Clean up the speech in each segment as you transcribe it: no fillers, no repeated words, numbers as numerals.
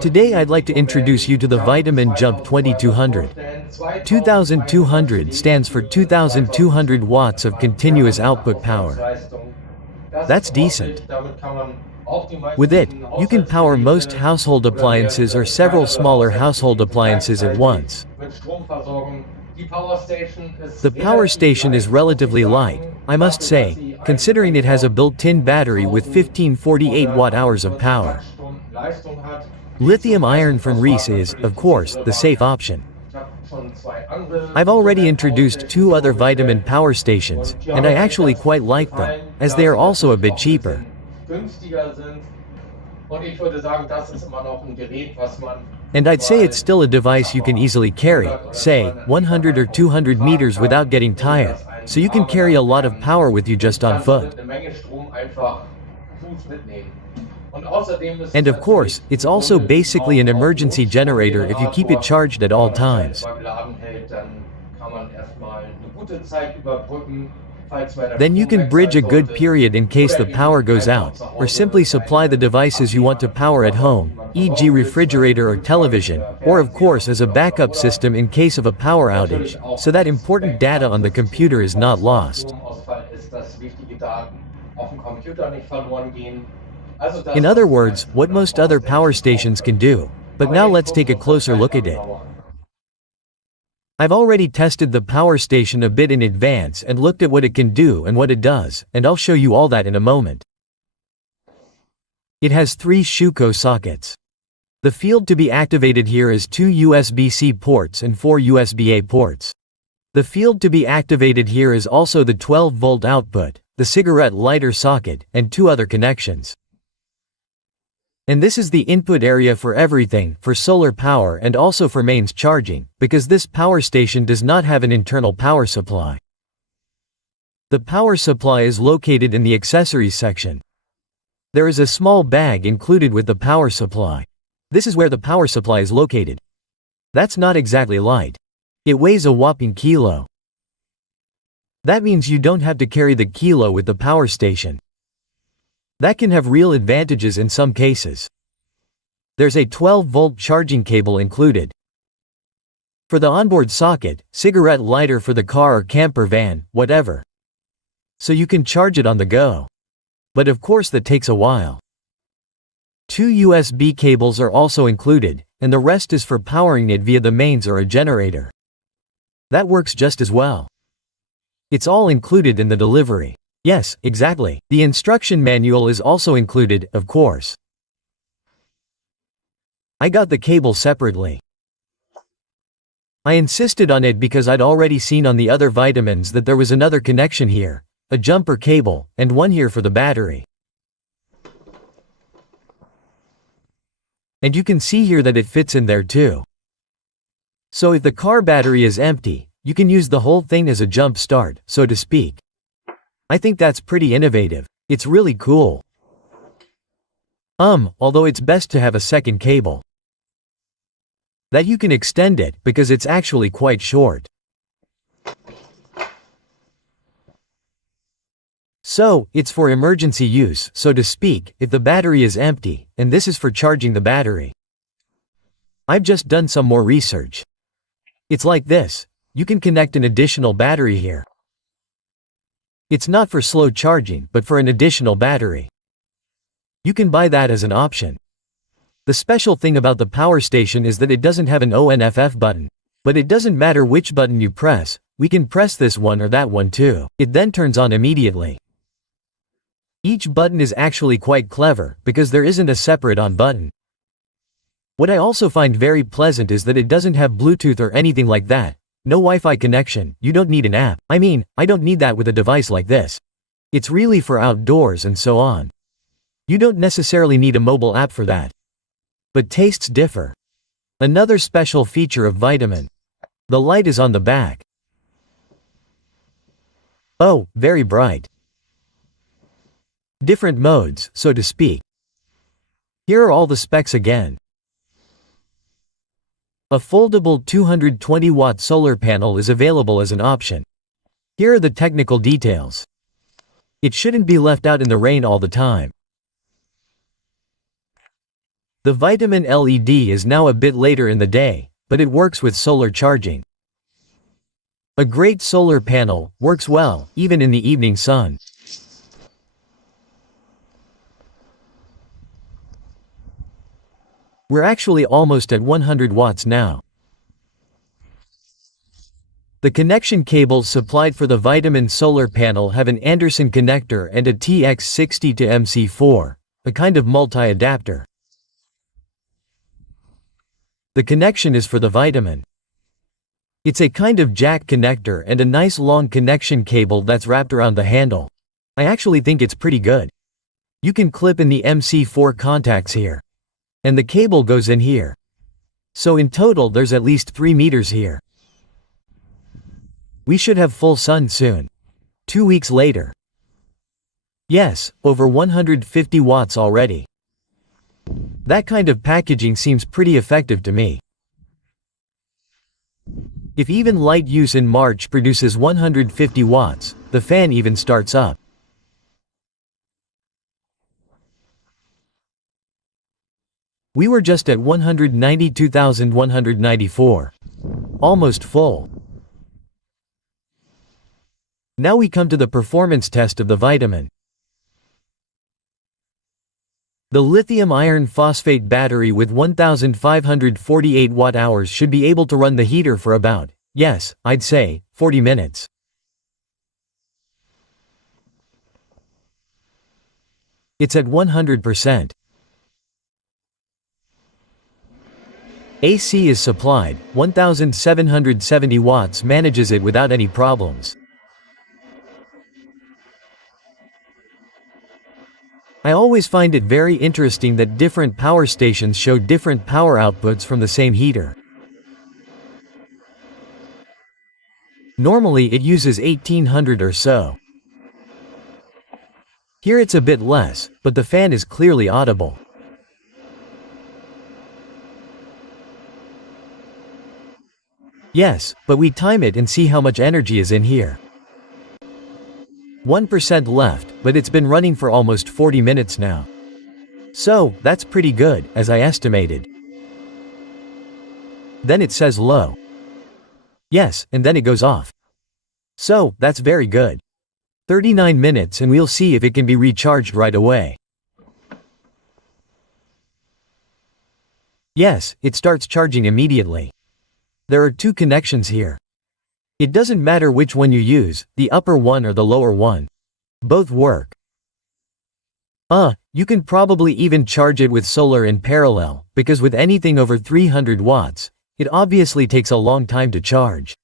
Today I'd like to introduce you to the Vtoman Jump 2200. 2200 stands for 2200 watts of continuous output power. That's decent. With it, you can power most household appliances or several smaller household appliances at once. The power station is relatively light, I must say, considering it has a built-in battery with 1548 watt-hours of power. Lithium iron from Reese is, of course, the safe option. I've already introduced two other Vtoman power stations, and I actually quite like them, as they are also a bit cheaper. And I'd say it's still a device you can easily carry, say, 100 or 200 meters without getting tired, so you can carry a lot of power with you just on foot. And of course, it's also basically an emergency generator if you keep it charged at all times. Then you can bridge a good period in case the power goes out, or simply supply the devices you want to power at home, e.g. refrigerator or television, or of course as a backup system in case of a power outage, so that important data on the computer is not lost. In other words, what most other power stations can do. But now let's take a closer look at it. I've already tested the power station a bit in advance and looked at what it can do and what it does, and I'll show you all that in a moment. It has 3 Shuko sockets. The field to be activated here is 2 USB-C ports and 4 USB-A ports. The field to be activated here is also the 12-volt output, the cigarette lighter socket, and 2 other connections. And this is the input area for everything, for solar power and also for mains charging, because this power station does not have an internal power supply. The power supply is located in the accessories section. There is a small bag included with the power supply. This is where the power supply is located. That's not exactly light. It weighs a whopping kilo. That means you don't have to carry the kilo with the power station. That can have real advantages in some cases. There's a 12-volt charging cable included. For the onboard socket, cigarette lighter for the car or camper van, whatever. So you can charge it on the go. But of course that takes a while. 2 USB cables are also included, and the rest is for powering it via the mains or a generator. That works just as well. It's all included in the delivery. Yes, exactly. The instruction manual is also included, of course. I got the cable separately. I insisted on it because I'd already seen on the other Vtomans that there was another connection here, a jumper cable, and one here for the battery. And you can see here that it fits in there too. So if the car battery is empty, you can use the whole thing as a jump start, so to speak. I think that's pretty innovative. It's really cool. Although it's best to have a second cable. That you can extend it, because it's actually quite short. So, it's for emergency use, so to speak, if the battery is empty, and this is for charging the battery. I've just done some more research. It's like this. You can connect an additional battery here. It's not for slow charging, but for an additional battery. You can buy that as an option. The special thing about the power station is that it doesn't have an ONFF button. But it doesn't matter which button you press, we can press this one or that one too. It then turns on immediately. Each button is actually quite clever, because there isn't a separate on button. What I also find very pleasant is that it doesn't have Bluetooth or anything like that. No Wi-Fi connection, you don't need an app. I mean, I don't need that with a device like this. It's really for outdoors and so on. You don't necessarily need a mobile app for that. But tastes differ. Another special feature of Vtoman. The light is on the back. Oh, very bright. Different modes, so to speak. Here are all the specs again. A foldable 220-watt solar panel is available as an option. Here are the technical details. It shouldn't be left out in the rain all the time. The vitamin LED is now a bit later in the day, but it works with solar charging. A great solar panel works well, even in the evening sun. We're actually almost at 100 watts now. The connection cables supplied for the Vtoman solar panel have an Anderson connector and a TX60 to MC4, a kind of multi-adapter. The connection is for the Vtoman. It's a kind of jack connector and a nice long connection cable that's wrapped around the handle. I actually think it's pretty good. You can clip in the MC4 contacts here. And the cable goes in here. So in total there's at least 3 meters here. We should have full sun soon. 2 weeks later. Yes, over 150 watts already. That kind of packaging seems pretty effective to me. If even light use in March produces 150 watts, the fan even starts up. We were just at 192,194. Almost full. Now we come to the performance test of the Vtoman. The lithium iron phosphate battery with 1548 watt-hours should be able to run the heater for about, yes, I'd say, 40 minutes. It's at 100%. AC is supplied, 1770 watts manages it without any problems. I always find it very interesting that different power stations show different power outputs from the same heater. Normally it uses 1800 or so. Here it's a bit less, but the fan is clearly audible. Yes, but we time it and see how much energy is in here. 1% left, but it's been running for almost 40 minutes now. So, that's pretty good, as I estimated. Then it says low. Yes, and then it goes off. So, that's very good. 39 minutes and we'll see if it can be recharged right away. Yes, it starts charging immediately. There are 2 connections here. It doesn't matter which one you use, the upper one or the lower one. Both work. You can probably even charge it with solar in parallel, because with anything over 300 watts, it obviously takes a long time to charge.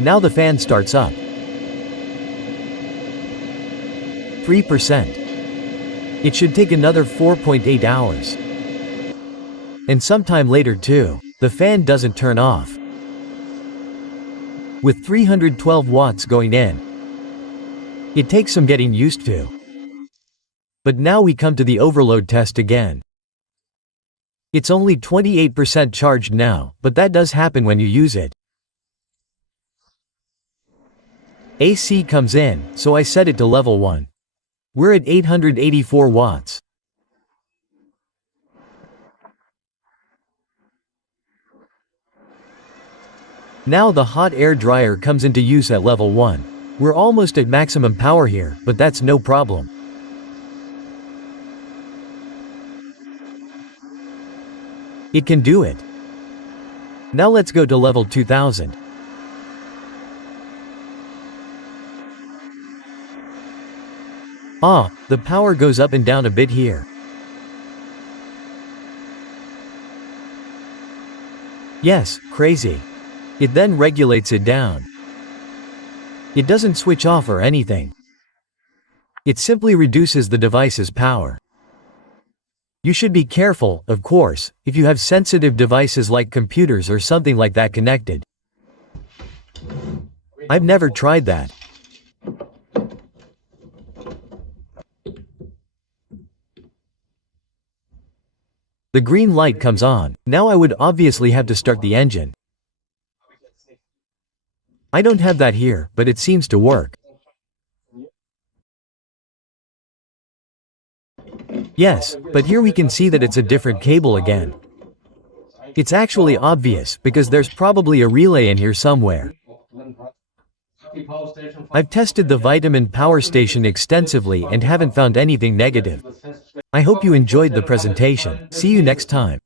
Now the fan starts up. 3%. It should take another 4.8 hours. And sometime later too. The fan doesn't turn off. With 312 watts going in. It takes some getting used to. But now we come to the overload test again. It's only 28% charged now, but that does happen when you use it. AC comes in, so I set it to level 1. We're at 884 watts. Now the hot air dryer comes into use at level 1. We're almost at maximum power here, but that's no problem. It can do it. Now let's go to level 2000. The power goes up and down a bit here. Yes, crazy. It then regulates it down. It doesn't switch off or anything. It simply reduces the device's power. You should be careful, of course, if you have sensitive devices like computers or something like that connected. I've never tried that. The green light comes on. Now I would obviously have to start the engine. I don't have that here, but it seems to work. Yes, but here we can see that it's a different cable again. It's actually obvious, because there's probably a relay in here somewhere. I've tested the Vtoman power station extensively and haven't found anything negative. I hope you enjoyed the presentation. See you next time.